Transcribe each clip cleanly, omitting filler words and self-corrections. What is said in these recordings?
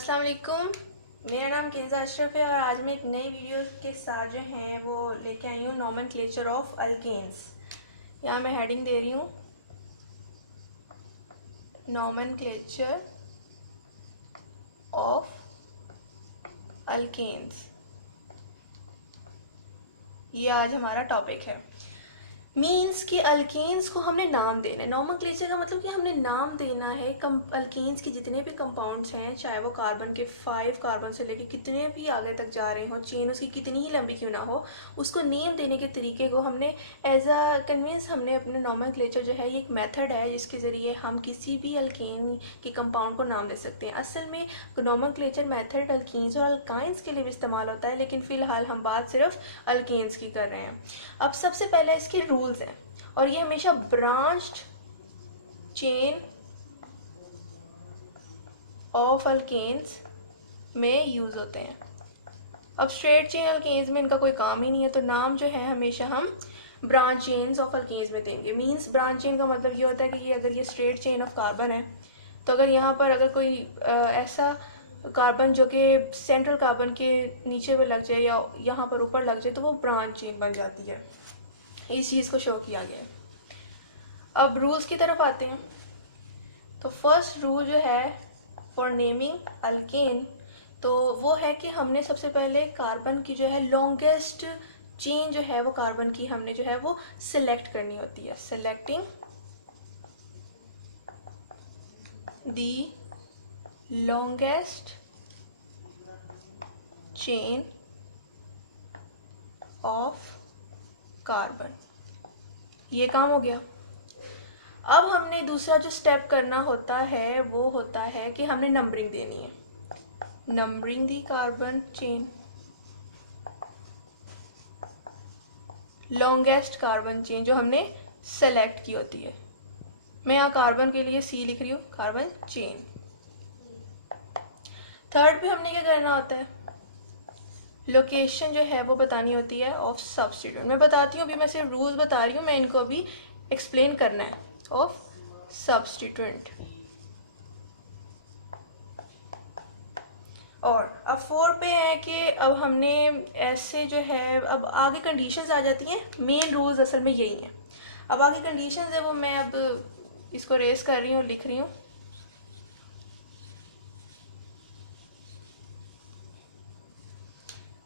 अस्सलाम वालेकुम। मेरा नाम किंजा अशरफ है और आज मैं एक नई वीडियो के साथ जो हैं वो लेके आई हूँ नोमेनक्लेचर ऑफ अल्केन्स। यहाँ मैं हेडिंग दे रही हूँ नोमेनक्लेचर ऑफ अल्केन्स। ये आज हमारा टॉपिक है। मीन्स कि अल्केन्स को हमने नाम देना है। नोमेनक्लेचर का मतलब कि हमने नाम देना है अल्केन्स के जितने भी कंपाउंड्स हैं, चाहे वो कार्बन के 5 कार्बन से लेके कितने भी आगे तक जा रहे हो, चेन उसकी कितनी ही लंबी क्यों ना हो, उसको नेम देने के तरीके को हमने एज अ कन्विंस हमने अपने नोमेनक्लेचर जो है ये एक मेथड है जिसके ज़रिए हम किसी भी अल्केन के कंपाउंड को नाम दे सकते हैं। असल में नोमेनक्लेचर मेथड अल्कीन्स और अल्काइंस के लिए भी इस्तेमाल होता है, लेकिन फ़िलहाल हम बात सिर्फ अल्केन्स की कर रहे हैं। अब सबसे पहले इसके रूल्स हैं और ये हमेशा ब्रांच्ड चेन ऑफ अल्केन्स में यूज़ होते हैं। अब स्ट्रेट चेन अल्केन्स में इनका कोई काम ही नहीं है, तो नाम जो है हमेशा हम ब्रांच चेन्स ऑफ अल्केन्स में देंगे। मींस ब्रांच चेन का मतलब ये होता है कि अगर ये स्ट्रेट चेन ऑफ कार्बन है तो अगर यहाँ पर अगर कोई ऐसा कार्बन जो कि सेंट्रल कार्बन के नीचे पे लग जाए या यहाँ पर ऊपर लग जाए तो वो ब्रांच चेन बन जाती है। इस चीज़ को शो किया गया है। अब रूल्स की तरफ आते हैं। तो फर्स्ट रूल जो है फॉर नेमिंग अल्केन, तो वो है कि हमने सबसे पहले कार्बन की जो है लॉन्गेस्ट चेन जो है वो कार्बन की हमने जो है वो सिलेक्ट करनी होती है। Selecting the longest chain of carbon, ये काम हो गया। अब हमने दूसरा जो स्टेप करना होता है वो होता है कि हमने नंबरिंग देनी है। नंबरिंग दी carbon chain, longest carbon chain जो हमने सेलेक्ट की होती है। मैं यहाँ कार्बन के लिए सी लिख रही हूँ, कार्बन चेन। थर्ड पे हमने क्या करना होता है, लोकेशन जो है वो बतानी होती है ऑफ सब्स्टिट्यूएंट। मैं बताती हूँ, अभी मैं सिर्फ रूल्स बता रही हूँ, मैं इनको अभी एक्सप्लेन करना है। Of substituent. और अब 4 पे है कि अब हमने ऐसे जो है अब आगे कंडीशंस आ जाती हैं। मेन रूल्स असल में यही हैं। अब आगे कंडीशंस है वो मैं अब इसको रेस कर रही हूँ, लिख रही हूँ।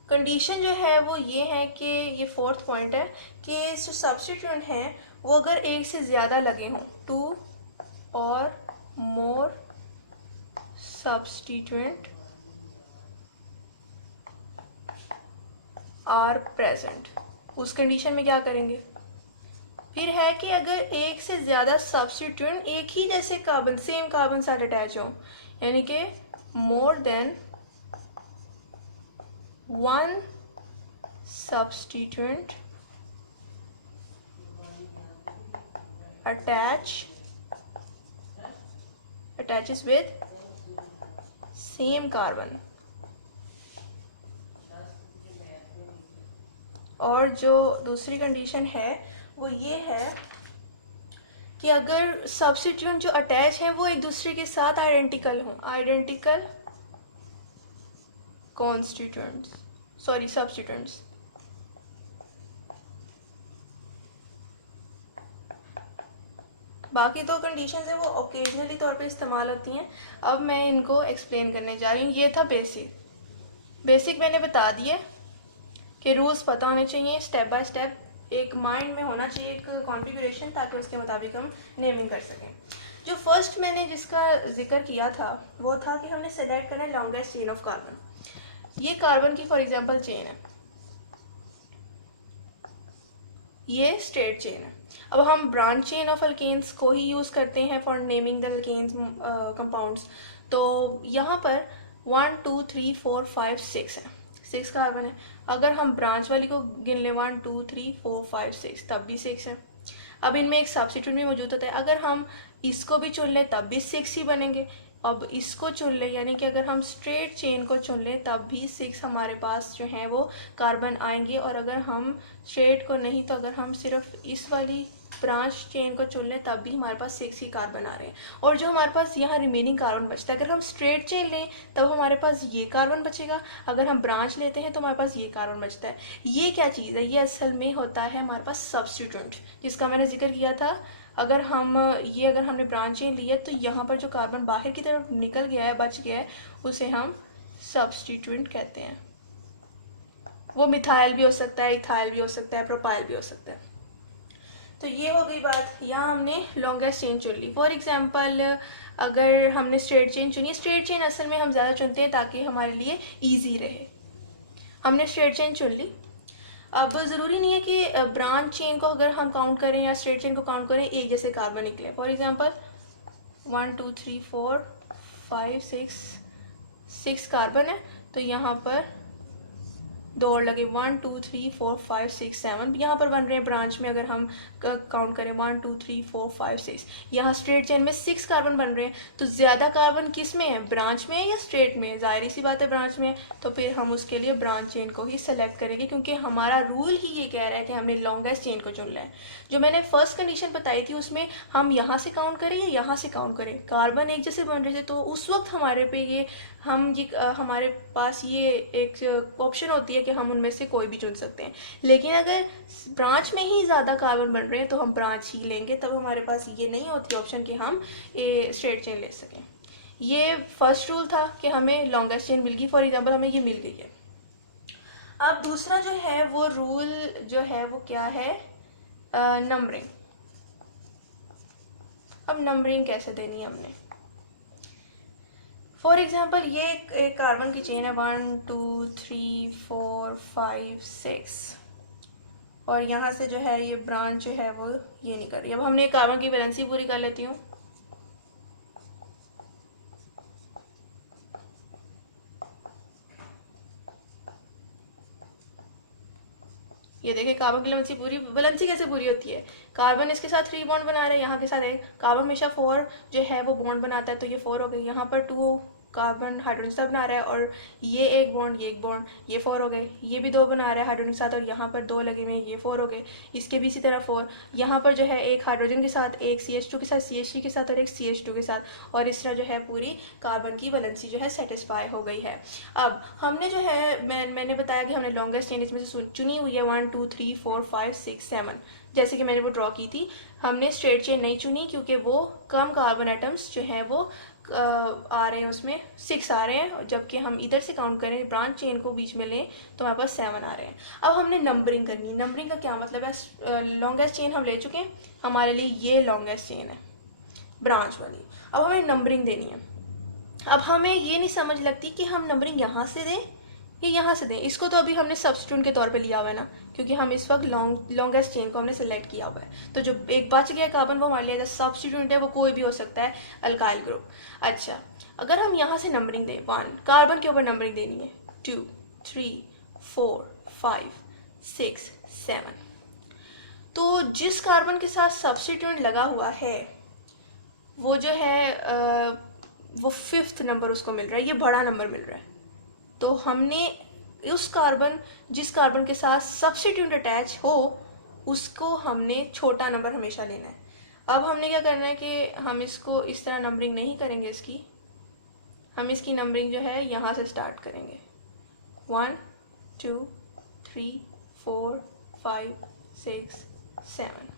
कंडीशन जो है वो ये है कि ये 4th पॉइंट है कि जो सब्स्टिट्यूएंट हैं वो अगर एक से ज़्यादा लगे हों, 2 और मोर सब्स्टिट्यूएंट आर प्रेजेंट, उस कंडीशन में क्या करेंगे। फिर है कि अगर एक से ज़्यादा सब्स्टिट्यूएंट एक ही जैसे कार्बन सेम कार्बन साथ अटैच हों, यानी कि more than one substituent attaches with same carbon। और जो दूसरी कंडीशन है वो ये है कि अगर सब्स्टिट्यूएंट जो अटैच हैं वो एक दूसरे के साथ आइडेंटिकल हों, आइडेंटिकल कॉन्स्टिट्यूएंट्स, सॉरी सब्स्टिट्यूएंट्स। बाकी दो कंडीशंस है वो ओकेजनली तौर पे इस्तेमाल होती हैं। अब मैं इनको एक्सप्लेन करने जा रही हूँ। ये था बेसिक मैंने बता दिए कि रूल्स पता होने चाहिए, स्टेप बाय स्टेप एक माइंड में होना चाहिए एक कॉन्फ़िगरेशन, ताकि उसके मुताबिक हम नेमिंग कर सकें। जो फर्स्ट मैंने जिसका जिक्र किया था वो था कि हमने सेलेक्ट करना है लॉन्गेस्ट चेन ऑफ कार्बन। ये कार्बन की फॉर एग्जांपल चेन है, ये स्ट्रेट चेन है। अब हम ब्रांच चेन ऑफ अल्केन्स को ही यूज़ करते हैं for naming the alkanes compounds. तो यहाँ पर 1 2 3 4 5 6 है, 6 कार्बन है। अगर हम ब्रांच वाली को गिन लें 1 2 3 4 5 6 तब भी 6 है। अब इनमें एक सब्स्टिट्यूट भी मौजूद होता है, अगर हम इसको भी चुन लें तब भी 6 ही बनेंगे। अब इसको चुन लें, यानी कि अगर हम स्ट्रेट चेन को चुन लें तब भी 6 हमारे पास जो हैं वो कार्बन आएंगे। और अगर हम स्ट्रेट को नहीं तो अगर हम सिर्फ इस वाली ब्रांच चेन को चुन लें तब भी हमारे पास 6 ही कार्बन आ रहे हैं। और जो हमारे पास यहाँ रिमेनिंग कार्बन बचता है, अगर हम स्ट्रेट चेन लें तब हमारे पास ये कार्बन बचेगा, अगर हम ब्रांच लेते हैं तो हमारे पास ये कार्बन बचता है। ये क्या चीज़ है? ये असल में होता है हमारे पास सब्स्टिट्यूएंट, जिसका मैंने जिक्र किया था। अगर हमने ब्रांच चेन ली है तो यहाँ पर जो कार्बन बाहर की तरफ निकल गया है, बच गया है, उसे हम सब्स्टिट्यूएंट कहते हैं। वो मिथाइल भी हो सकता है, इथाइल भी हो सकता है, प्रोपाइल भी हो सकता है। तो ये हो गई बात। यहाँ हमने लॉन्गेस्ट चेन चुन ली। फॉर एग्जांपल अगर हमने स्ट्रेट चेन चुनी, स्ट्रेट चेन असल में हम ज़्यादा चुनते हैं ताकि हमारे लिए ईजी रहे। हमने स्ट्रेट चेन चुन ली। अब ज़रूरी नहीं है कि ब्रांच चेन को अगर हम काउंट करें या स्ट्रेट चेन को काउंट करें एक जैसे कार्बन निकले। फॉर एग्जांपल 1 2 3 4 5 6 कार्बन है, तो यहाँ पर दो और लगे 1 2 3 4 5 6 7 यहाँ पर बन रहे हैं ब्रांच में। अगर हम काउंट करें 1 2 3 4 5 6, यहाँ स्ट्रेट चेन में 6 कार्बन बन रहे हैं। तो ज़्यादा कार्बन किस में है, ब्रांच में या स्ट्रेट में? ज़ाहिर सी बात है ब्रांच में। तो फिर हम उसके लिए ब्रांच चेन को ही सेलेक्ट करेंगे, क्योंकि हमारा रूल ही ये कह रहा है कि हमने लॉन्गेस्ट चेन को चुनना है। जो मैंने फर्स्ट कंडीशन बताई थी उसमें हम यहाँ से काउंट करें या यहाँ से काउंट करें, कार्बन एक जैसे बन रहे थे, तो उस वक्त हमारे पे ये हमारे पास ये एक ऑप्शन होती है कि हम उनमें से कोई भी चुन सकते हैं। लेकिन अगर ब्रांच में ही ज़्यादा कार्बन बन रहे हैं तो हम ब्रांच ही लेंगे, तब हमारे पास ये नहीं होती ऑप्शन कि हम स्ट्रेट चेन ले सकें। ये फर्स्ट रूल था कि हमें लॉन्गेस्ट चेन मिल गई। फॉर एग्जांपल हमें ये मिल गई है। अब दूसरा जो है वो रूल जो है वो क्या है, नंबरिंग। अब नंबरिंग कैसे देनी है हमने? फॉर एग्जाम्पल ये एक कार्बन की चेन है 1 2 3 4 5 6, और यहाँ से जो है ये ब्रांच जो है वो ये नहीं कर रही। अब हमने कार्बन की वैलेंसी पूरी कर लेती हूँ। ये देखिए कार्बन की वैलेंसी कैसे पूरी होती है। कार्बन इसके साथ 3 बॉन्ड बना रहे हैं, यहाँ के साथ एक कार्बन हमेशा 4 जो है वो बॉन्ड बनाता है, तो ये 4 हो गई। यहाँ पर 2 कार्बन हाइड्रोजन के साथ बना रहा है, और ये एक बॉन्ड ये एक बॉन्ड, ये 4 हो गए। ये भी 2 बना रहा है हाइड्रोजन के साथ, और यहाँ पर 2 लगे हुए, ये 4 हो गए। इसके भी इसी तरह 4। यहाँ पर जो है एक हाइड्रोजन के साथ, एक CH2 के साथ, CH3 के साथ, और एक CH2 के साथ, और इस तरह जो है पूरी कार्बन की वैलेंसी जो है सेटिस्फाई हो गई है। अब हमने जो है मैंने बताया कि हमने लॉन्गेस्ट चेन इसमें से चुनी हुई है 1 2 3 4 5 6 7, जैसे कि मैंने वो ड्रॉ की थी। हमने स्ट्रेट चेन नहीं चुनी क्योंकि वो कम कार्बन एटम्स जो हैं वो आ रहे हैं, उसमें 6 आ रहे हैं, जबकि हम इधर से काउंट करें ब्रांच चेन को बीच में लें तो हमारे पास 7 आ रहे हैं। अब हमने नंबरिंग करनी है। नंबरिंग का क्या मतलब है? लॉन्गेस्ट चेन हम ले चुके हैं, हमारे लिए ये लॉन्गेस्ट चेन है ब्रांच वाली। अब हमें नंबरिंग देनी है। अब हमें ये नहीं समझ लगती कि हम नंबरिंग यहाँ से दें या यहाँ से दें। इसको तो अभी हमने सब्स्टिट्यूट के तौर पे लिया हुआ है ना, क्योंकि हम इस वक्त लॉन्गेस्ट चेन को हमने सेलेक्ट किया हुआ है। तो जो एक बच गया कार्बन वो हमारे लिए सब्स्टिट्यूट है, वो कोई भी हो सकता है, अल्काइल ग्रुप। अच्छा, अगर हम यहाँ से नंबरिंग दें, 1 कार्बन के ऊपर नंबरिंग देनी है, 2 3 4 5 6 7, तो जिस कार्बन के साथ सब्स्टिट्यूट लगा हुआ है वो जो है वो 5th नंबर उसको मिल रहा है, ये बड़ा नंबर मिल रहा है। तो हमने जिस कार्बन के साथ सब्स्टिट्यूट अटैच हो उसको हमने छोटा नंबर हमेशा लेना है। अब हमने क्या करना है कि हम इसको इस तरह नंबरिंग नहीं करेंगे, हम इसकी नंबरिंग जो है यहाँ से स्टार्ट करेंगे, 1 2 3 4 5 6 7।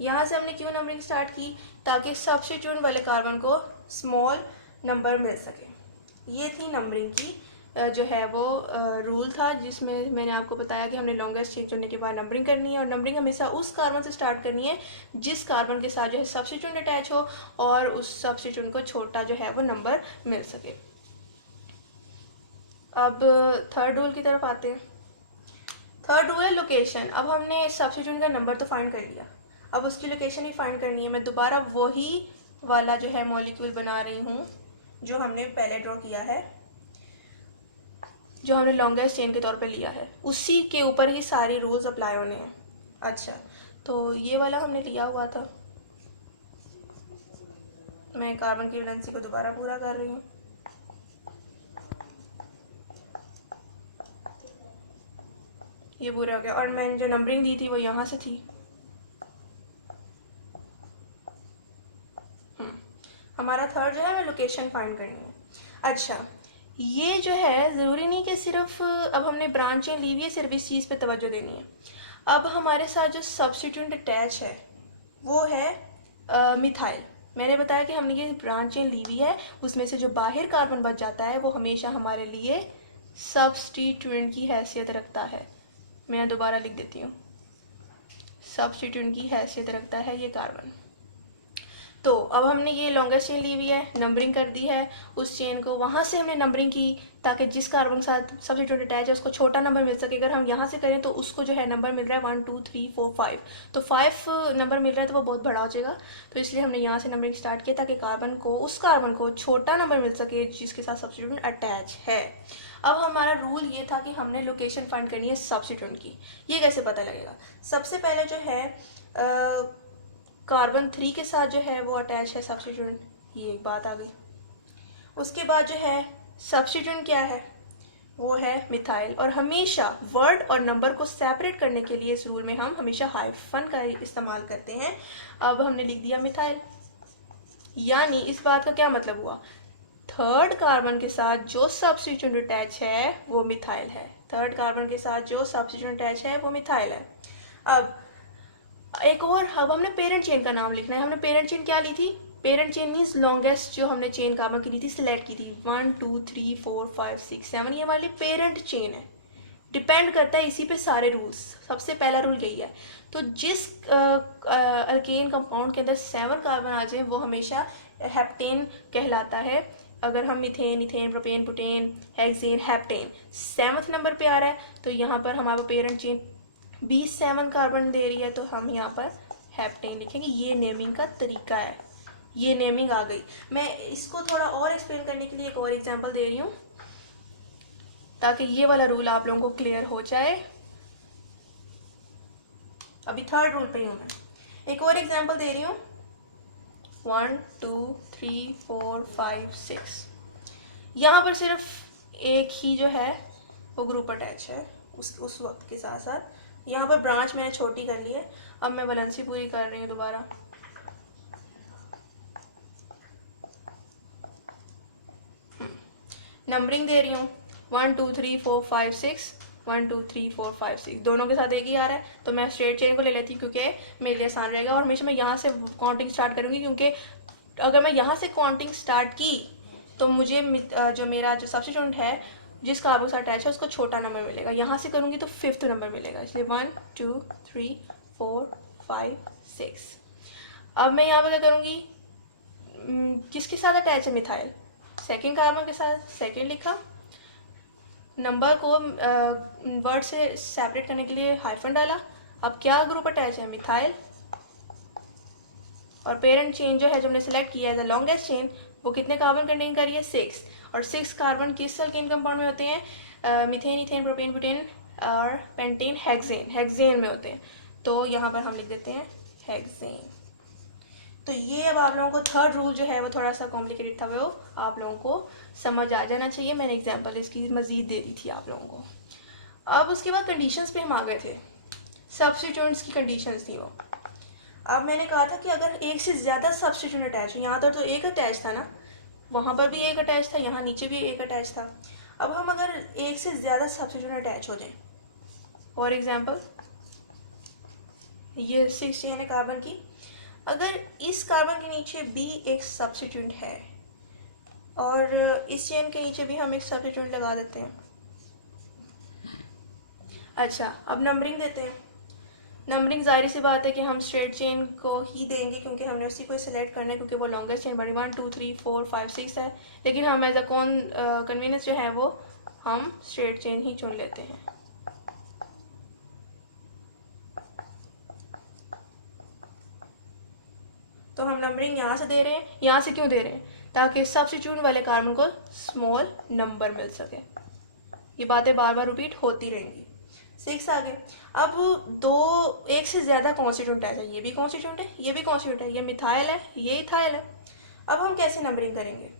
यहाँ से हमने क्यों नंबरिंग स्टार्ट की? ताकि सब्स्टिट्यूट वाले कार्बन को स्मॉल नंबर मिल सके। ये थी नंबरिंग की जो है वो रूल था, जिसमें मैंने आपको बताया कि हमने लॉन्गेस्ट चेन चुनने के बाद नंबरिंग करनी है, और नंबरिंग हमेशा उस कार्बन से स्टार्ट करनी है जिस कार्बन के साथ जो है सब्स्टिट्यूट अटैच हो और उस सब्स्टिट्यूट को छोटा जो है वो नंबर मिल सके। अब थर्ड रूल की तरफ आते हैं। थर्ड रूल है लोकेशन। अब हमने सब्स्टिट्यूट का नंबर तो फाइंड कर लिया, अब उसकी लोकेशन ही फाइंड करनी है। मैं दोबारा वही वाला जो है मॉलिक्यूल बना रही हूँ जो हमने पहले ड्रॉ किया है, जो हमने लॉन्गेस्ट चेन के तौर पे लिया है, उसी के ऊपर ही सारे रूल्स अप्लाई होने हैं। अच्छा, तो ये वाला हमने लिया हुआ था। मैं कार्बन की वैलेंसी को दोबारा पूरा कर रही हूँ। ये पूरा हो गया, और मैंने जो नंबरिंग दी थी वो यहाँ से थी। लोकेशन फाइंड करनी है। अच्छा, ये जो है ज़रूरी नहीं कि सिर्फ अब हमने ब्रांच चेन ली हुई है, सिर्फ इस चीज़ पे तवज्जो देनी है। अब हमारे साथ जो सब्स्टिट्यूएंट अटैच है वो है मिथाइल। मैंने बताया कि हमने ये ब्रांच चेन ली हुई है, उसमें से जो बाहर कार्बन बच जाता है वो हमेशा हमारे लिए सब्स्टिट्यूएंट की हैसियत रखता है। मैं दोबारा लिख देती हूँ, सब्स्टिट्यूएंट की हैसियत रखता है ये कार्बन। तो अब हमने ये लॉन्गेस्ट चेन ली हुई है, नंबरिंग कर दी है उस चेन को, वहाँ से हमने नंबरिंग की ताकि जिस कार्बन के साथ सब्स्टिट्यूएंट अटैच है उसको छोटा नंबर मिल सके। अगर हम यहाँ से करें तो उसको जो है नंबर मिल रहा है 1 2 3 4 5, तो 5 नंबर मिल रहा है तो वो बहुत बड़ा हो जाएगा। तो इसलिए हमने यहाँ से नंबरिंग स्टार्ट किया ताकि उस कार्बन को छोटा नंबर मिल सके जिसके साथ सब्स्टिट्यूएंट अटैच है। अब हमारा रूल ये था कि हमने लोकेशन फाइंड करनी है सब्स्टिट्यूएंट की। ये कैसे पता लगेगा? सबसे पहले जो है कार्बन 3 के साथ जो है वो अटैच है सब्स्टिट्यूएंट, ये एक बात आ गई। उसके बाद जो है सब्स्टिट्यूएंट क्या है, वो है मिथाइल। और हमेशा वर्ड और नंबर को सेपरेट करने के लिए इस रूल में हम हमेशा हाइफन का इस्तेमाल करते हैं। अब हमने लिख दिया मिथाइल, यानी इस बात का क्या मतलब हुआ, थर्ड कार्बन के साथ जो सब्स्टिट्यूएंट अटैच है वो मिथाइल है। थर्ड कार्बन के साथ जो सब्स्टिट्यूएंट अटैच है वो मिथाइल है। अब एक और, अब हमने पेरेंट चेन का नाम लिखना है। हमने पेरेंट चेन क्या ली थी? पेरेंट चेन मीन्स लॉन्गेस्ट जो हमने चेन कार्बन की ली थी, सिलेक्ट की थी 1 2 3 4 5 6 7, ये हमारी पेरेंट चेन है। डिपेंड करता है इसी पे सारे रूल्स। सबसे पहला रूल यही है। तो जिस अल्केन कंपाउंड के अंदर 7 कार्बन आ जाए वो हमेशा हेप्टेन कहलाता है। अगर हम methane, ethane, propane, butane, hexane, heptane 7th number पे आ रहा है तो यहाँ पर हमारा पेरेंट चेन 27 कार्बन दे रही है तो हम यहाँ पर हेप्टेन लिखेंगे। ये नेमिंग का तरीका है, ये नेमिंग आ गई। मैं इसको थोड़ा और एक्सप्लेन करने के लिए एक और एग्जांपल दे रही हूँ ताकि ये वाला रूल आप लोगों को क्लियर हो जाए। अभी थर्ड रूल पे ही हूँ मैं। एक और एग्जांपल दे रही हूँ 1 2 3 4 5 6। यहाँ पर सिर्फ एक ही जो है वो ग्रुप अटैच है उस वक्त के साथ साथ। यहाँ पर ब्रांच मैंने छोटी कर ली है। अब मैं वैलेंसी पूरी कर रही हूँ दोबारा। नंबरिंग दे रही हूँ 1 2 3 4 5 6, 1 2 3 4 5 6, दोनों के साथ एक ही आ रहा है तो मैं स्ट्रेट चेन को ले लेती हूँ क्योंकि मेरे लिए आसान रहेगा। और हमेशा मैं यहाँ से काउंटिंग स्टार्ट करूँगी क्योंकि अगर मैं यहाँ से काउंटिंग स्टार्ट की तो मुझे जो मेरा जो सब्स्टिट्यूएंट है जिस कार्बन के साथ अटैच है उसको छोटा नंबर मिलेगा। यहाँ से करूँगी तो 5th नंबर मिलेगा, इसलिए 1 2 3 4 5 6। अब मैं यहाँ पर क्या करूँगी, किसके साथ अटैच है मिथाइल, सेकेंड कार्बन के साथ, सेकेंड लिखा। नंबर को वर्ड से सेपरेट करने के लिए हाइफन डाला। अब क्या ग्रुप अटैच है, मिथाइल। और पेरेंट चेन जो है जो हमने सेलेक्ट किया है द लॉन्गेस्ट चेन, वो कितने कार्बन कंटेन कर रही है, 6। और 6 कार्बन किस अल्केन कंपाउंड में होते हैं, मीथेन, इथेन, प्रोपेन, बुटेन और पेंटेन, हेक्सेन, हेक्सेन में होते हैं। तो यहाँ पर हम लिख देते हैं हेक्सेन। तो ये अब आप लोगों को थर्ड रूल जो है वो थोड़ा सा कॉम्प्लिकेटेड था, वो आप लोगों को समझ आ जाना चाहिए। मैंने एग्जांपल इसकी मज़ीद दे दी थी आप लोगों को। अब उसके बाद कंडीशंस पे हम आ गए थे, सब्स्टिट्यूएंट्स की कंडीशंस थी वो। अब मैंने कहा था कि अगर एक से ज़्यादा सब्स्टिट्यूएंट अटैच हो, यहाँ तो एक अटैच था ना, वहाँ पर भी एक अटैच था, यहाँ नीचे भी एक अटैच था। अब हम अगर एक से ज़्यादा सब्स्टिट्यूएंट अटैच हो जाए, फॉर एग्जांपल ये 6 चेन है कार्बन की, अगर इस कार्बन के नीचे भी एक सब्स्टिट्यूएंट है और इस चेन के नीचे भी हम एक सब्स्टिट्यूएंट लगा देते हैं। अच्छा, अब नंबरिंग देते हैं। नंबरिंग जाहिर सी बात है कि हम स्ट्रेट चेन को ही देंगे क्योंकि हमने उसी को सिलेक्ट करना है क्योंकि वो लॉन्गेस्ट चेन बड़ी 1 2 3 4 5 6 है। लेकिन हम एज अ कन्वीनियंस जो है वो हम स्ट्रेट चेन ही चुन लेते हैं। तो हम नंबरिंग यहाँ से दे रहे हैं। यहाँ से क्यों दे रहे हैं, ताकि सब्स्टिट्यूट वाले कार्बन को स्मॉल नंबर मिल सके। ये बातें बार बार रिपीट होती रहेंगी। 6 आ गए। अब एक से ज़्यादा कॉन्स्टिट्यूंट है, ये भी कॉन्स्टिट्यूंट है, ये भी कॉन्स्टिट्यूंट है, ये मिथाइल है, ये इथाइल है। अब हम कैसे नंबरिंग करेंगे,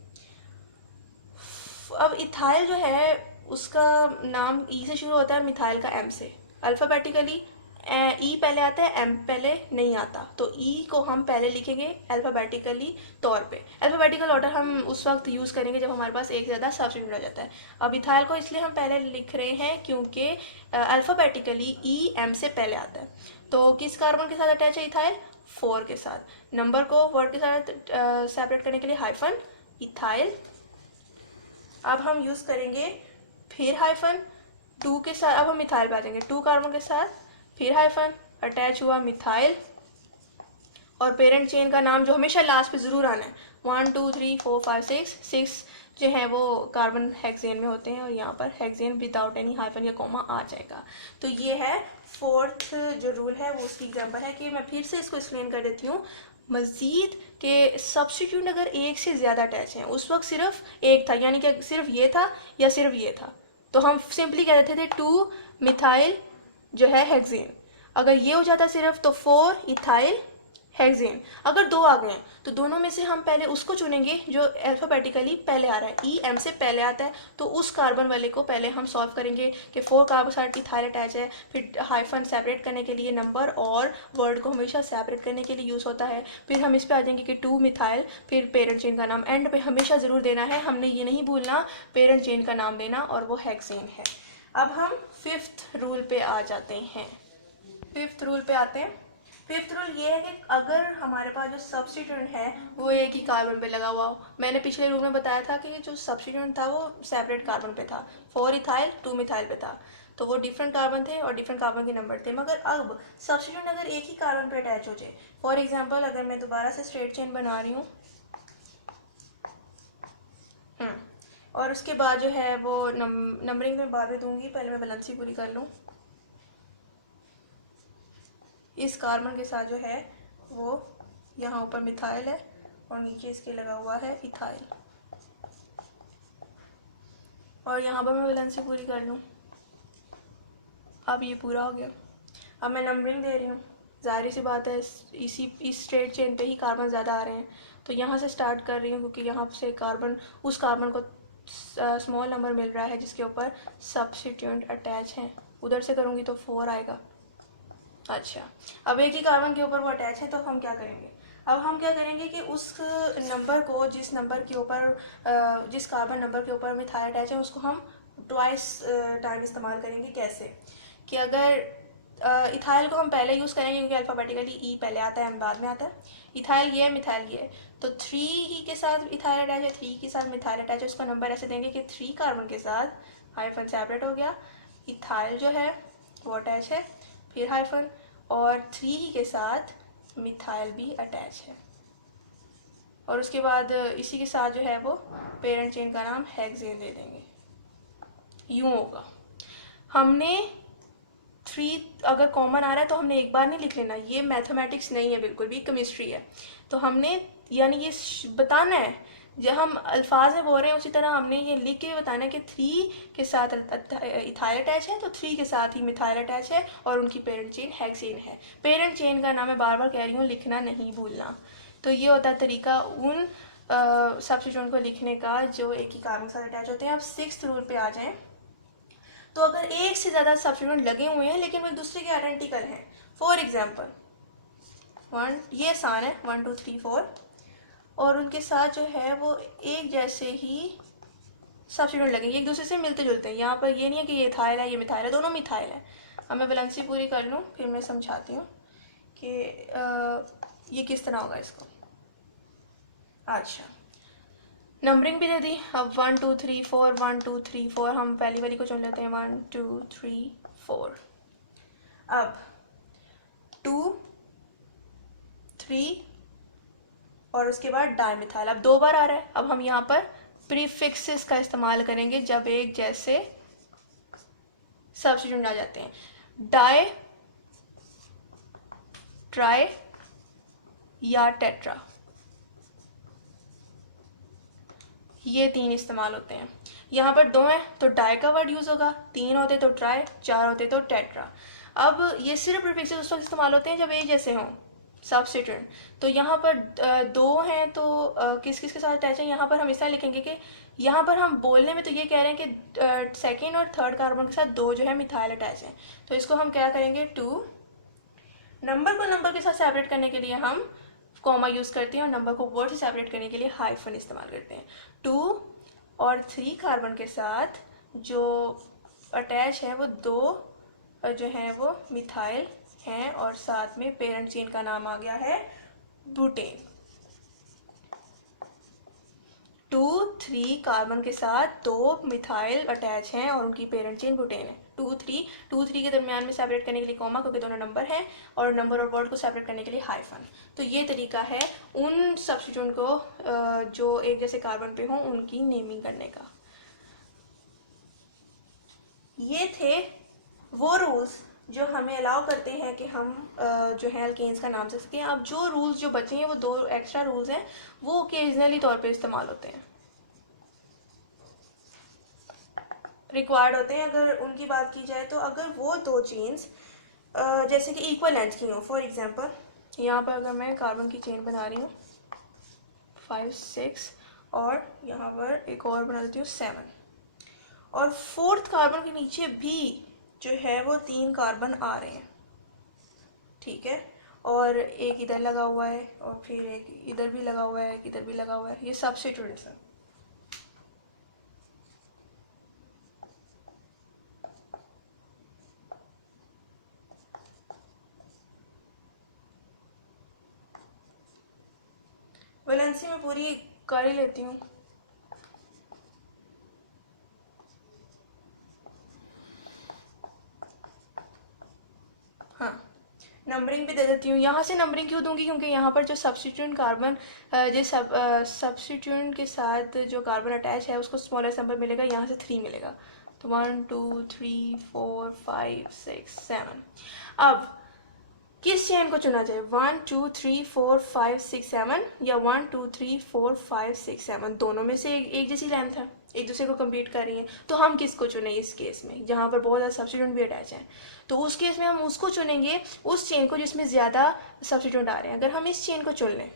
अब इथाइल जो है उसका नाम ई से शुरू होता है और मिथाइल का एम से। अल्फ़ाबेटिकली ई पहले आता है, एम पहले नहीं आता, तो ई को हम पहले लिखेंगे अल्फ़ाबेटिकली तौर पे। अल्फ़ाबेटिकल ऑर्डर हम उस वक्त यूज़ करेंगे जब हमारे पास एक से ज़्यादा सब्स्टिट्यूट हो जाता है। अब इथाइल को इसलिए हम पहले लिख रहे हैं क्योंकि अल्फ़ाबेटिकली ई एम से पहले आता है। तो किस कार्बन के साथ अटैच है इथाइल? 4 के साथ। नंबर को वर्ड के साथ सेपरेट करने के लिए हाइफन इथाइल। अब हम यूज़ करेंगे फिर हाइफन 2 के साथ, अब हम मिथाइल पे आ जाएंगे 2 कार्बन के साथ, फिर हाइफन अटैच हुआ मिथाइल, और पेरेंट चेन का नाम जो हमेशा लास्ट पे ज़रूर आना है 1 2 3 4 5 6 जो है वो कार्बन हेक्सेन में होते हैं, और यहाँ पर हेक्सेन विदाउट एनी हाइफन या कॉमा आ जाएगा। तो ये है फोर्थ जो रूल है वो उसकी एग्जांपल है कि मैं फिर से इसको एक्सप्लेन कर देती हूँ। मज़ीद के सब्स्टिट्यूट अगर एक से ज़्यादा अटैच हैं, उस वक्त सिर्फ एक था, यानी कि सिर्फ ये था या सिर्फ ये था, तो हम सिंपली कह देते थे 2 मिथाइल जो है हेक्सेन। अगर ये हो जाता सिर्फ तो 4 इथाइल हेक्सेन। अगर दो आ गए हैं तो दोनों में से हम पहले उसको चुनेंगे जो अल्फ़ाबेटिकली पहले आ रहा है, ई एम से पहले आता है, तो उस कार्बन वाले को पहले हम सॉल्व करेंगे कि 4 कार्बन के साथ इथाइल अटैच है। फिर हाइफन सेपरेट करने के लिए नंबर और वर्ड को हमेशा सेपरेट करने के लिए यूज़ होता है। फिर हम इस पे आ जाएंगे कि 2 मिथाइल, फिर पेरेंट चेन का नाम एंड पे हमेशा ज़रूर देना है, हमने ये नहीं भूलना पेरेंट चेन का नाम देना, और वो हेक्सेन है। अब हम 5th रूल पे आ जाते हैं। 5th रूल पे आते हैं। 5th रूल ये है कि अगर हमारे पास जो सब्स्टिट्यूएंट है वो एक ही कार्बन पे लगा हुआ हो। मैंने पिछले रूल में बताया था कि जो सब्स्टिट्यूएंट था वो सेपरेट कार्बन पे था, 4 इथाइल 2 मिथाइल पे था, तो वो डिफरेंट कार्बन थे और डिफरेंट कार्बन के नंबर थे। मगर अब सब्स्टिट्यूएंट अगर एक ही कार्बन पे अटैच हो जाए, फॉर एग्जाम्पल अगर मैं दोबारा से स्ट्रेट चेन बना रही हूँ और उसके बाद जो है वो नंबरिंग में बाद में दूंगी, पहले मैं बैलेंस ही पूरी कर लूँ। इस कार्बन के साथ जो है वो यहाँ ऊपर मिथाइल है और नीचे इसके लगा हुआ है इथाइल, और यहाँ पर मैं बैलेंस ही पूरी कर लूँ। अब ये पूरा हो गया। अब मैं नंबरिंग दे रही हूँ, ज़ाहिर सी बात है इस स्ट्रेट चेन पे ही कार्बन ज़्यादा आ रहे हैं, तो यहाँ से स्टार्ट कर रही हूँ क्योंकि यहाँ से कार्बन उस कार्बन को स्मॉल नंबर मिल रहा है जिसके ऊपर सब्स्टिट्यूएंट अटैच हैं। उधर से करूँगी तो 4 आएगा। अच्छा, अब एक ही कार्बन के ऊपर वो अटैच है, तो हम क्या करेंगे? अब हम क्या करेंगे कि उस नंबर को, जिस नंबर के ऊपर जिस कार्बन नंबर के ऊपर मिथाइल अटैच है उसको हम ट्वाइस टाइम इस्तेमाल करेंगे। कैसे कि अगर इथाइल को हम पहले यूज़ करेंगे क्योंकि अल्फ़ाबेटिकली ई पहले आता है, एम बाद में आता है। इथाइल ये है, मिथाइल ये है, तो 3 ही के साथ इथाइल अटैच है, 3 के साथ मिथाइल अटैच है, उसका नंबर ऐसे देंगे कि 3 कार्बन के साथ हाइफन सेपरेट हो गया, इथाइल जो है वो अटैच है, फिर हाइफन, और 3 ही के साथ मिथाइल भी अटैच है, और उसके बाद इसी के साथ जो है वो पेरेंट चेन का नाम हेक्सेन दे देंगे। यूँ होगा। हमने 3 अगर कॉमन आ रहा है तो हमने एक बार नहीं लिख लेना, ये मैथमेटिक्स नहीं है, बिल्कुल भी केमिस्ट्री है। तो हमने यानी ये बताना है, जब हम अल्फाज में बोल रहे हैं उसी तरह हमने ये लिख के बताना है कि 3 के साथ इथाइल अटैच है तो 3 के साथ ही मिथाइल अटैच है, और उनकी पेरेंट चेन हेक्सेन है। पेरेंट चेन का नाम मैं बार बार कह रही हूँ, लिखना नहीं भूलना। तो ये होता है तरीका उन सब्स्टिट्यूएंट को लिखने का जो एक ही कार्बन के साथ अटैच होते हैं। अब 6th रूल पे आ जाएं, तो अगर एक से ज़्यादा सब्स्टिट्यूएंट लगे हुए हैं लेकिन वो एक दूसरे के आइडेंटिकल हैं, फॉर एग्जाम्पल 1, ये आसान है 1 2 3 4, और उनके साथ जो है वो एक जैसे ही सब्स्टिट्यूएंट लगेंगे, एक दूसरे से मिलते जुलते हैं। यहाँ पर ये नहीं है कि ये इथाइल है ये मिथाइल है, दोनों मिथाइल है। अब मैं बैलेंसी पूरी कर लूँ फिर मैं समझाती हूँ कि ये किस तरह होगा इसको। अच्छा, नंबरिंग भी दे दी। अब 1 2 3 4 1 2 3 4, हम पहली वाली को चुन लेते हैं 1 2 3 4। अब 2 3 और उसके बाद डाइमिथाइल, अब 2 बार आ रहा है। अब हम यहाँ पर प्रीफिक्सेस का इस्तेमाल करेंगे जब एक जैसे सब्स्टिट्यूएंट आ जाते हैं। डाई, ट्राई या टेट्रा, ये 3 इस्तेमाल होते हैं। यहाँ पर 2 हैं तो डाई का वर्ड यूज़ होगा, 3 होते तो ट्राई, 4 होते तो टेट्रा। अब ये सिर्फ प्रीफिक्सेस उस वक्त इस्तेमाल होते हैं जब एक जैसे हों सब्स्टिट्यूएंट। तो यहाँ पर 2 हैं तो किस किस के साथ अटैच है, यहाँ पर हम इस तरह लिखेंगे कि यहाँ पर हम बोलने में तो ये कह रहे हैं कि सेकेंड और थर्ड कार्बन के साथ 2 जो है मिथाइल अटैच हैं, तो इसको हम क्या करेंगे 2 नंबर को नंबर के साथ सेपरेट करने के लिए हम कॉमा यूज़ करते हैं और नंबर को वर्ड से सेपरेट करने के लिए हाइफन इस्तेमाल करते हैं। 2 और 3 कार्बन के साथ जो अटैच है वो 2 जो है वो मिथाइल हैं और साथ में पेरेंट चेन का नाम आ गया है ब्यूटेन। 2 3 कार्बन के साथ 2 मिथाइल अटैच हैं और उनकी पेरेंट चेन ब्यूटेन है। 2 3 के दरमियान में सेपरेट करने के लिए कॉमा, क्योंकि दोनों नंबर हैं, और नंबर और वर्ड को सेपरेट करने के लिए हाइफन। तो ये तरीका है उन सब्स्टिट्यूएंट को जो एक जैसे कार्बन पे हों उनकी नेमिंग करने का। ये थे वो रूल्स जो हमें अलाउ करते हैं कि हम जो है अल्केन्स का नाम दे सकें। अब जो रूल्स जो बचे हैं वो 2 एक्स्ट्रा रूल्स हैं, वो ओकेजनली तौर पे इस्तेमाल होते हैं, रिक्वायर्ड होते हैं। अगर उनकी बात की जाए तो अगर वो 2 चेन्स जैसे कि इक्वल लेंथ की हों, फॉर एग्जांपल यहाँ पर अगर मैं कार्बन की चेन बना रही हूँ 5 6 और यहाँ पर एक और बना देती हूँ 7, और 4th कार्बन के नीचे भी जो है वो 3 कार्बन आ रहे हैं, ठीक है, और एक इधर लगा हुआ है और फिर एक इधर भी लगा हुआ है, एक इधर भी लगा हुआ है, ये सब्स्टिट्यूएंट्स हैं। वैलेंसी में पूरी कर ही लेती हूँ। हाँ, नंबरिंग भी दे देती हूँ। यहाँ से नंबरिंग क्यों दूंगी, क्योंकि यहाँ पर जो सब्स्टिट्यूएंट कार्बन जिस सब्स्टिट्यूएंट के साथ जो कार्बन अटैच है उसको स्मॉलेस्ट नंबर मिलेगा, यहाँ से 3 मिलेगा। तो 1 2 3 4 5 6 7। अब किस चेन को चुना जाए, 1 2 3 4 5 6 7 या 1 2 3 4 5 6 7? दोनों में से एक जैसी लेंथ है, एक दूसरे को कम्पीट कर रही है, तो हम किसको चुने इस केस में जहाँ पर बहुत ज़्यादा सब्स्टिट्यूएंट भी अटैच हैं? तो उस केस में हम उसको चुनेंगे, उस चेन को जिसमें ज़्यादा सब्स्टिट्यूएंट आ रहे हैं। अगर हम इस चेन को चुन लें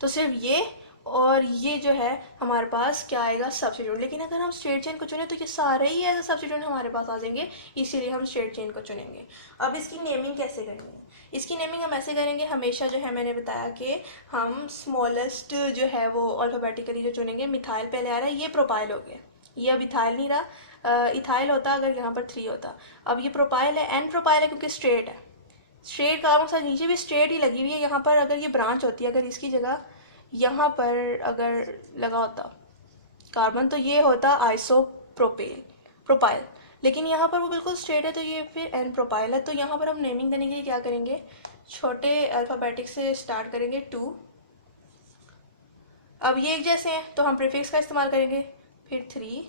तो सिर्फ ये और ये जो है हमारे पास क्या आएगा, सब्स्टिट्यूएंट। लेकिन अगर हम स्ट्रेट चेन को चुने तो ये सारे ही एज सब्स्टिट्यूएंट हमारे पास आ जाएंगे, इसीलिए हम स्ट्रेट चेन को चुनेंगे। अब इसकी नेमिंग कैसे करनी है? इसकी नेमिंग हम ऐसे करेंगे, हमेशा जो है मैंने बताया कि हम स्मॉलेस्ट जो है वो अल्फ़ाबेटिकली जो चुनेंगे। मिथाइल पहले आ रहा है, ये प्रोपाइल हो गया, ये अब इथाइल नहीं रहा, इथाइल होता अगर यहाँ पर 3 होता। अब ये प्रोपाइल है, एन प्रोपाइल है क्योंकि स्ट्रेट है, स्ट्रेट कार्बन के साथ नीचे भी स्ट्रेट ही लगी हुई है। यहाँ पर अगर ये ब्रांच होती है, अगर इसकी जगह यहाँ पर अगर लगा होता कार्बन तो ये होता प्रोपाइल, लेकिन यहाँ पर वो बिल्कुल स्ट्रेट है तो ये फिर एन प्रोपाइल है। तो यहाँ पर हम नेमिंग करने के लिए क्या करेंगे, छोटे अल्फ़ाबेटिक से स्टार्ट करेंगे 2। अब ये एक जैसे हैं तो हम प्रीफिक्स का इस्तेमाल करेंगे, फिर 3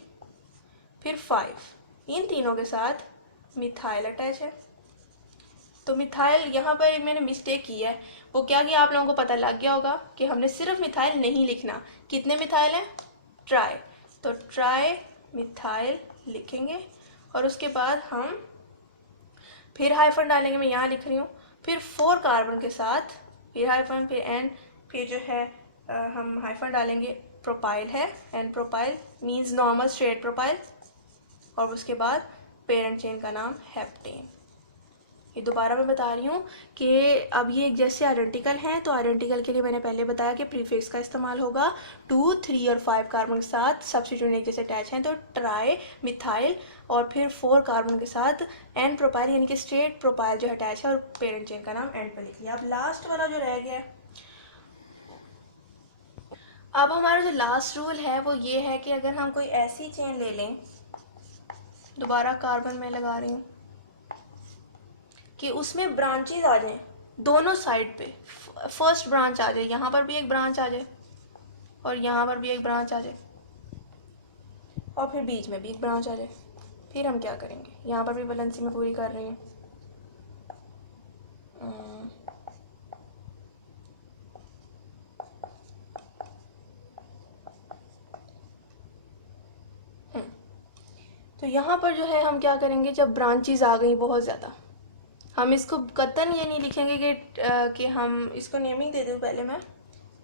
फिर 5। इन तीनों के साथ मिथाइल अटैच है। तो मिथाइल यहाँ पर मैंने मिस्टेक की है, वो क्या कि आप लोगों को पता लग गया होगा कि हमने सिर्फ मिथाइल नहीं लिखना। कितने मिथाइल हैं, ट्राई, तो ट्राई मिथाइल लिखेंगे और उसके बाद हम फिर हाइफन डालेंगे, मैं यहाँ लिख रही हूँ, फिर 4 कार्बन के साथ फिर हाइफन, फिर एन, फिर जो है हम हाइफन डालेंगे, प्रोपाइल है, n propyl means normal straight propyl, और उसके बाद पेरेंट चेन का नाम हेप्टेन। ये दोबारा मैं बता रही हूँ कि अब ये एक जैसे आइडेंटिकल हैं, तो आइडेंटिकल के लिए मैंने पहले बताया कि प्रीफिक्स का इस्तेमाल होगा। 2 3 और 5 कार्बन के साथ सब्स्टिट्यूएंट एक जैसे अटैच हैं तो ट्राई मिथाइल, और फिर 4 कार्बन के साथ एन प्रोपाइल यानी कि स्ट्रेट प्रोपाइल जो अटैच है, और पेरेंट चेन का नाम एंड पर लिख लिया। अब लास्ट वाला जो रह गया, अब हमारा जो लास्ट रूल है वो ये है कि अगर हम कोई ऐसी चेन ले लें, दोबारा कार्बन में लगा रही हूँ, कि उसमें ब्रांचेज आ जाएं दोनों साइड पे, फर्स्ट ब्रांच आ जाए, यहाँ पर भी एक ब्रांच आ जाए और यहाँ पर भी एक ब्रांच आ जाए और फिर बीच में भी एक ब्रांच आ जाए, फिर हम क्या करेंगे, यहाँ पर भी वैलेंसी में पूरी कर रही हूँ। तो यहाँ पर जो है हम क्या करेंगे, जब ब्रांचेज आ गई बहुत ज़्यादा, हम इसको कतन ये नहीं लिखेंगे कि हम इसको नेमिंग दे दूँ पहले मैं,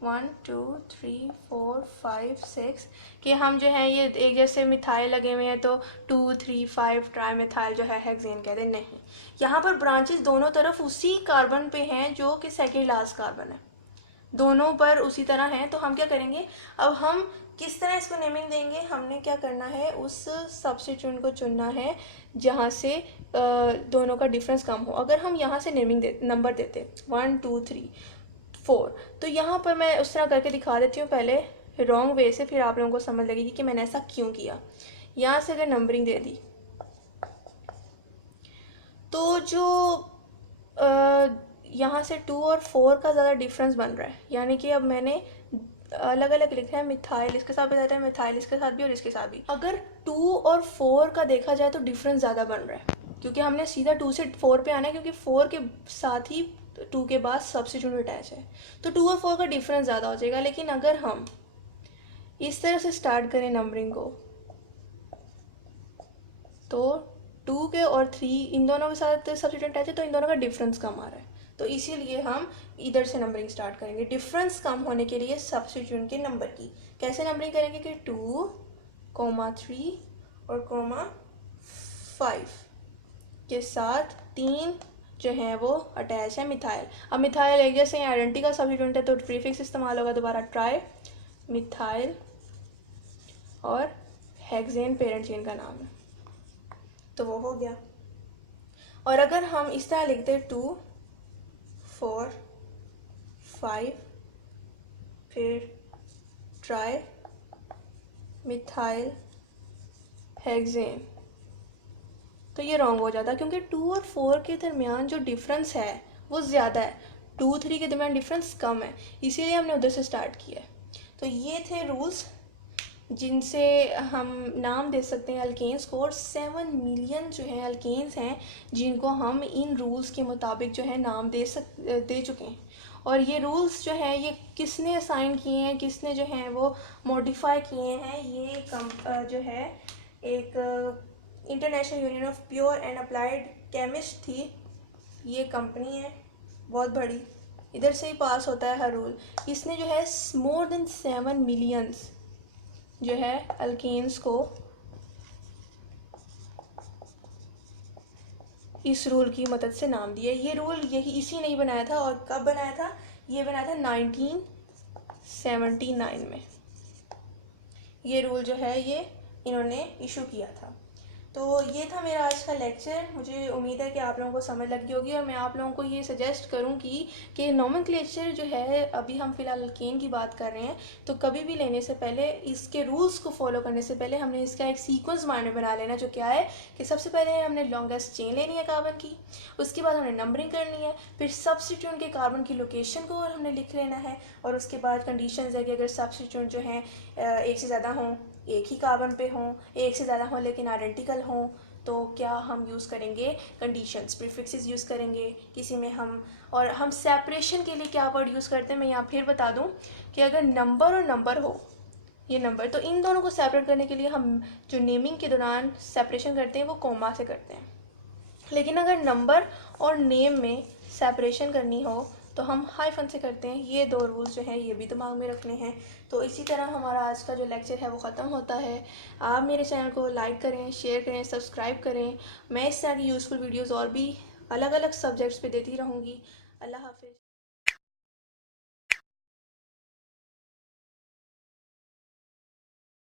1 2 3 4 5 6 कि हम जो है ये एक जैसे मिथाइल लगे हुए हैं तो 2 3 5 ट्राई मिथाइल जो है हेक्सेन कहते हैं। नहीं, यहाँ पर ब्रांचेस दोनों तरफ उसी कार्बन पे हैं जो कि सेकेंड लास्ट कार्बन है, दोनों पर उसी तरह हैं। तो हम क्या करेंगे, अब हम किस तरह इसको नेमिंग देंगे, हमने क्या करना है, उस सब्स्टिट्यूएंट को चुनना है जहाँ से दोनों का डिफरेंस कम हो। अगर हम यहाँ से नेमिंग नंबर देते 1 2 3 4, तो यहाँ पर मैं उस तरह करके दिखा देती हूँ पहले रॉन्ग वे से, फिर आप लोगों को समझ लगेगी कि मैंने ऐसा क्यों किया। यहाँ से अगर नंबरिंग दे दी तो जो यहाँ से 2 और 4 का ज़्यादा डिफरेंस बन रहा है, यानी कि अब मैंने अलग अलग लिखा है, मिथाइल इसके साथ भी रहता है, मिथाइल इसके साथ भी और इसके साथ भी। अगर 2 और 4 का देखा जाए तो डिफरेंस ज़्यादा बन रहा है, क्योंकि हमने सीधा 2 से 4 पे आना है, क्योंकि 4 के साथ ही 2 के बाद सब्स्टिट्यूएंट अटैच है, तो 2 और 4 का डिफरेंस ज़्यादा हो जाएगा। लेकिन अगर हम इस तरह से स्टार्ट करें नंबरिंग को, तो 2 के और 3 इन दोनों के साथ सब्स्टिट्यूएंट अटैच है, तो इन दोनों का डिफरेंस कम आ रहा है, तो इसीलिए हम इधर से नंबरिंग स्टार्ट करेंगे। डिफरेंस कम होने के लिए सब्स्टिट्यूएंट के नंबर की कैसे नंबरिंग करेंगे कि 2, 3 और 5 के साथ 3 जो है वो अटैच है मिथाइल। अब मिथाइल एक जैसे आइडेंटिकल सब्स्टिट्यूएंट है तो प्रीफिक्स इस्तेमाल होगा दोबारा, ट्राई मिथाइल और हेक्सेन पेरेंट चेन का नाम है, तो वो हो गया। और अगर हम इस तरह लिखते 2 4 5 फिर ट्राई मिथाइल हेक्सेन, तो ये रॉन्ग हो जाता, क्योंकि 2 और 4 के दरमियान जो डिफरेंस है वो ज़्यादा है, 2 3 के दरमियान डिफरेंस कम है, इसीलिए हमने उधर से स्टार्ट किया है। तो ये थे रूल्स जिनसे हम नाम दे सकते हैं अल्केन्स को, और 7 मिलियन जो है अल्केन्स हैं जिनको हम इन रूल्स के मुताबिक जो है नाम दे चुके हैं। और ये रूल्स जो है ये किसने असाइन किए हैं, किसने जो है वो मॉडिफाई किए हैं, ये जो है एक international union of pure and applied chemist थी, ये कंपनी है बहुत बड़ी, इधर से ही पास होता है हर रूल। इसने जो है मोर देन 7 मिलियंस जो है अल्केन्स को इस रूल की मदद से नाम दिया। ये रूल यही इसी नहीं बनाया था, और कब बनाया था, ये बनाया था 1979 में, ये रूल जो है ये इन्होंने इशू किया था। तो ये था मेरा आज का लेक्चर, मुझे उम्मीद है कि आप लोगों को समझ लगी होगी। और मैं आप लोगों को ये सजेस्ट करूँगी कि नोमेनक्लेचर जो है, अभी हम फ़िलहाल अल्केन की बात कर रहे हैं, तो कभी भी लेने से पहले इसके रूल्स को फॉलो करने से पहले हमने इसका एक सीक्वेंस माइंड में बना लेना, जो क्या है कि सबसे पहले हमने लॉन्गेस्ट चेन लेनी है कार्बन की, उसके बाद हमने नंबरिंग करनी है, फिर सब्स्टिट्यूएंट के कार्बन की लोकेशन को हमने लिख लेना है, और उसके बाद कंडीशंस है कि अगर सब्स्टिट्यूएंट जो हैं एक से ज़्यादा हों, एक ही कार्बन पे हों, एक से ज़्यादा हों लेकिन आइडेंटिकल हों, तो क्या हम यूज़ करेंगे कंडीशंस, प्रीफिक्सेस यूज़ करेंगे किसी में हम। और हम सेपरेशन के लिए क्या वर्ड यूज़ करते हैं, मैं यहाँ फिर बता दूँ कि अगर नंबर और नंबर हो, ये नंबर, तो इन दोनों को सेपरेट करने के लिए हम जो नेमिंग के दौरान सेपरेशन करते हैं वो कोमा से करते हैं। लेकिन अगर नंबर और नेम में सेपरेशन करनी हो तो हम हाइफन से करते हैं। ये 2 रूल्स जो हैं ये भी दिमाग में रखने हैं। तो इसी तरह हमारा आज का जो लेक्चर है वो ख़त्म होता है। आप मेरे चैनल को लाइक करें, शेयर करें, सब्सक्राइब करें। मैं इस तरह की यूज़फुल वीडियोज़ और भी अलग अलग सब्जेक्ट्स पे देती रहूँगी। अल्लाह हाफिज़।